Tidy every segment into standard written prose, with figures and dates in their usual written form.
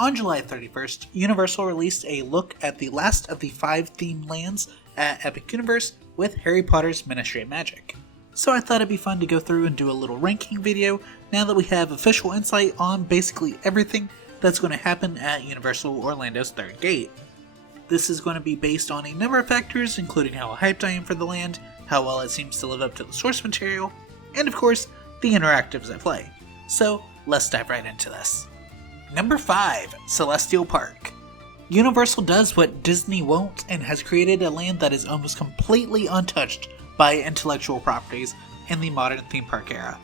On July 31st, Universal released a look at the last of the 5 themed lands at Epic Universe with Harry Potter's Ministry of Magic. So I thought it'd be fun to go through and do a little ranking video now that we have official insight on basically everything that's going to happen at Universal Orlando's third gate. This is going to be based on a number of factors, including how hyped I am for the land, how well it seems to live up to the source material, and of course, the interactives at play. So let's dive right into this. Number 5, Celestial Park. Universal does what Disney won't and has created a land that is almost completely untouched by intellectual properties in the modern theme park era.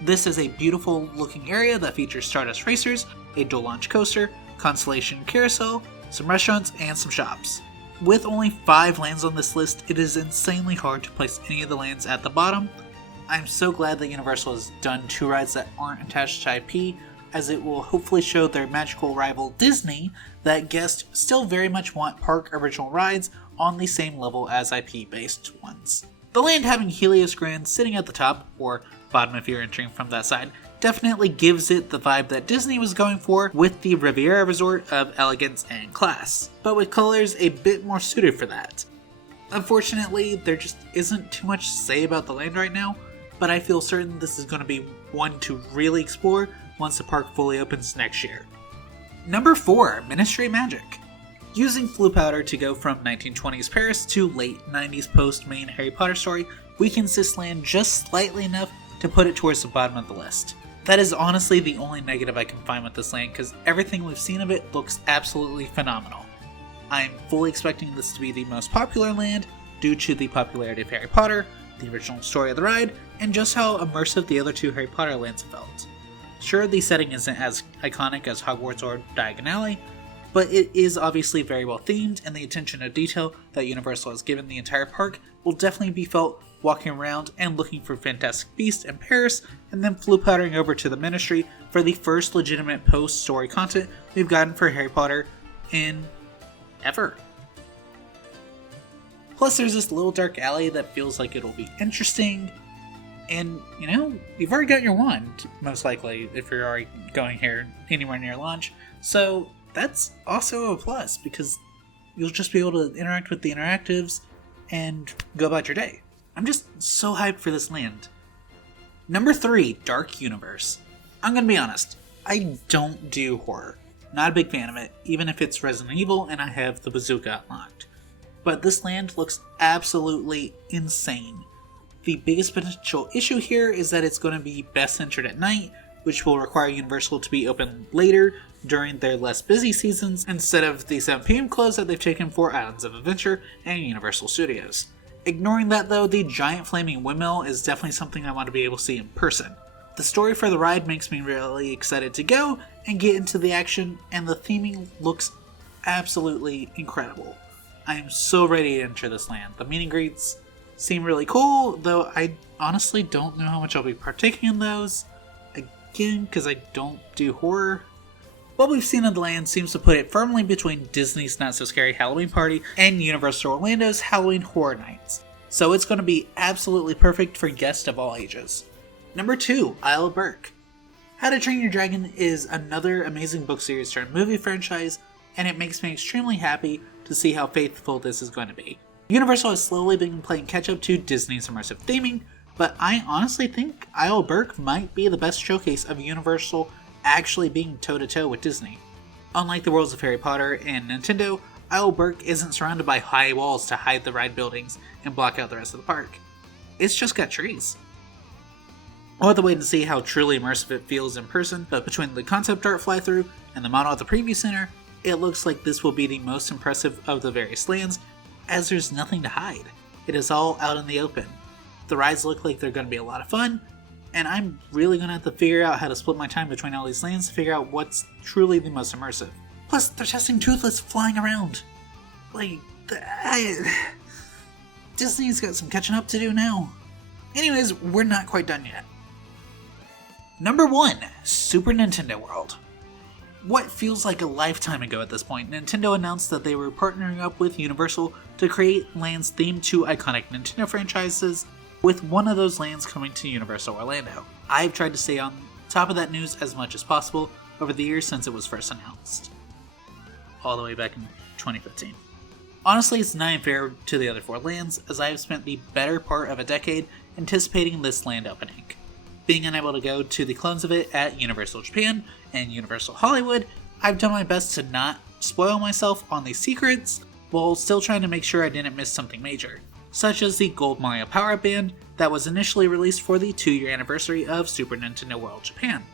This is a beautiful looking area that features Stardust Racers, a dual launch coaster, Constellation Carousel, some restaurants, and some shops. With only 5 lands on this list, it is insanely hard to place any of the lands at the bottom. I'm so glad that Universal has done 2 rides that aren't attached to IP, as it will hopefully show their magical rival Disney that guests still very much want park original rides on the same level as IP-based ones. The land having Helios Grand sitting at the top, or bottom if you're entering from that side, definitely gives it the vibe that Disney was going for with the Riviera Resort of elegance and class, but with colors a bit more suited for that. Unfortunately, there just isn't too much to say about the land right now, but I feel certain this is going to be one to really explore once the park fully opens next year. Number 4, Ministry of Magic. Using Floo Powder to go from 1920s Paris to late 90s post-main Harry Potter story weakens this land just slightly enough to put it towards the bottom of the list. That is honestly the only negative I can find with this land, because everything we've seen of it looks absolutely phenomenal. I'm fully expecting this to be the most popular land due to the popularity of Harry Potter, the original story of the ride, and just how immersive the other 2 Harry Potter lands felt. Sure, the setting isn't as iconic as Hogwarts or Diagon Alley, but it is obviously very well themed, and the attention to detail that Universal has given the entire park will definitely be felt walking around and looking for Fantastic Beasts in Paris, and then Floo Powdering over to the Ministry for the first legitimate post-story content we've gotten for Harry Potter in ever. Plus, there's this little dark alley that feels like it'll be interesting. And, you know, you've already got your wand, most likely, if you're already going here anywhere near launch. So that's also a plus, because you'll just be able to interact with the interactives and go about your day. I'm just so hyped for this land. Number 3, Dark Universe. I'm gonna be honest, I don't do horror. Not a big fan of it, even if it's Resident Evil and I have the bazooka unlocked. But this land looks absolutely insane. The biggest potential issue here is that it's going to be best centered at night, which will require Universal to be open later during their less busy seasons instead of the 7 PM close that they've taken for Islands of Adventure and Universal Studios. Ignoring that though, the giant flaming windmill is definitely something I want to be able to see in person. The story for the ride makes me really excited to go and get into the action, and the theming looks absolutely incredible. I am so ready to enter this land. The meet and greets seem really cool, though I honestly don't know how much I'll be partaking in those. Again, because I don't do horror. What we've seen of the land seems to put it firmly between Disney's Not So Scary Halloween Party and Universal Orlando's Halloween Horror Nights. So it's going to be absolutely perfect for guests of all ages. Number 2, Isle of Berk. How to Train Your Dragon is another amazing book series turned movie franchise, and it makes me extremely happy to see how faithful this is going to be. Universal has slowly been playing catch-up to Disney's immersive theming, but I honestly think Isle of Berk might be the best showcase of Universal actually being toe-to-toe with Disney. Unlike the worlds of Harry Potter and Nintendo, Isle of Berk isn't surrounded by high walls to hide the ride buildings and block out the rest of the park. It's just got trees. We'll have to wait and see how truly immersive it feels in person, but between the concept art fly-through and the model at the preview center, it looks like this will be the most impressive of the various lands, as there's nothing to hide. It is all out in the open. The rides look like they're going to be a lot of fun, and I'm really going to have to figure out how to split my time between all these lands to figure out what's truly the most immersive. Plus, they're testing Toothless flying around. Disney's got some catching up to do now. Anyways, we're not quite done yet. Number 1, Super Nintendo World. What feels like a lifetime ago at this point, Nintendo announced that they were partnering up with Universal to create lands themed to iconic Nintendo franchises, with one of those lands coming to Universal Orlando. I've tried to stay on top of that news as much as possible over the years since it was first announced, all the way back in 2015. Honestly, it's not unfair to the other 4 lands, as I have spent the better part of a decade anticipating this land opening. Being unable to go to the clones of it at Universal Japan and Universal Hollywood, I've done my best to not spoil myself on these secrets, while still trying to make sure I didn't miss something major, such as the Gold Maya Power-Up Band that was initially released for the 2-year anniversary of Super Nintendo World Japan.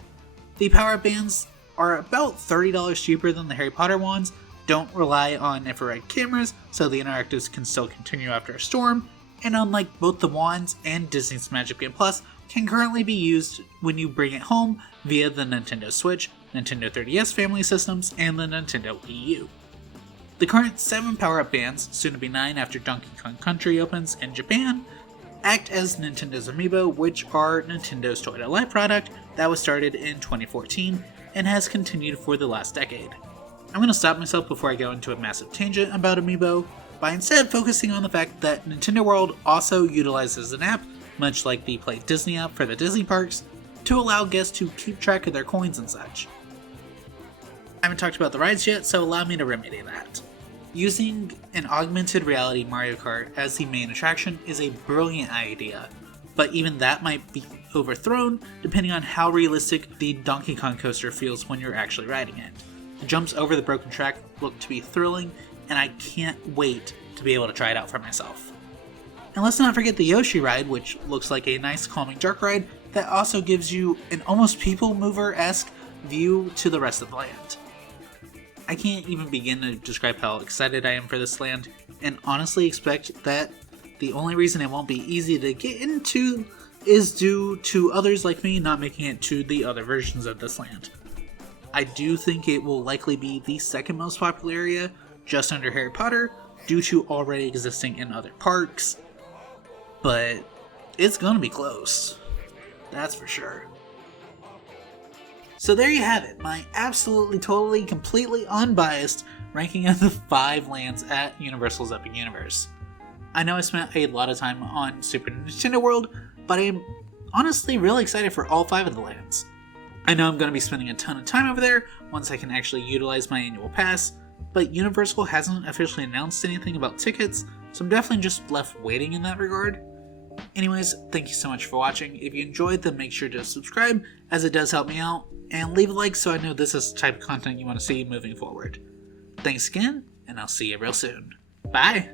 The Power-Up Bands are about $30 cheaper than the Harry Potter ones, don't rely on infrared cameras, so the interactives can still continue after a storm, and unlike both the wands and Disney's Magic Band Plus, can currently be used when you bring it home via the Nintendo Switch, Nintendo 3DS family systems, and the Nintendo Wii U. The current 7 power-up bands, soon to be 9 after Donkey Kong Country opens in Japan, act as Nintendo's Amiibo, which are Nintendo's Toy to Life product that was started in 2014 and has continued for the last decade. I'm going to stop myself before I go into a massive tangent about Amiibo, by instead focusing on the fact that Nintendo World also utilizes an app, much like the Play Disney app for the Disney parks, to allow guests to keep track of their coins and such. I haven't talked about the rides yet, so allow me to remedy that. Using an augmented reality Mario Kart as the main attraction is a brilliant idea, but even that might be overthrown depending on how realistic the Donkey Kong coaster feels when you're actually riding it. The jumps over the broken track look to be thrilling, and I can't wait to be able to try it out for myself. And let's not forget the Yoshi ride, which looks like a nice calming dark ride that also gives you an almost People Mover-esque view to the rest of the land. I can't even begin to describe how excited I am for this land, and honestly expect that the only reason it won't be easy to get into is due to others like me not making it to the other versions of this land. I do think it will likely be the second most popular area, just under Harry Potter, due to already existing in other parks, but it's gonna be close. That's for sure. So there you have it, my absolutely, totally, completely unbiased ranking of the 5 lands at Universal's Epic Universe. I know I spent a lot of time on Super Nintendo World, but I'm honestly really excited for all 5 of the lands. I know I'm going to be spending a ton of time over there once I can actually utilize my annual pass, but Universal hasn't officially announced anything about tickets, so I'm definitely just left waiting in that regard. Anyways, thank you so much for watching. If you enjoyed, then make sure to subscribe, as it does help me out, and leave a like so I know this is the type of content you want to see moving forward. Thanks again, and I'll see you real soon. Bye!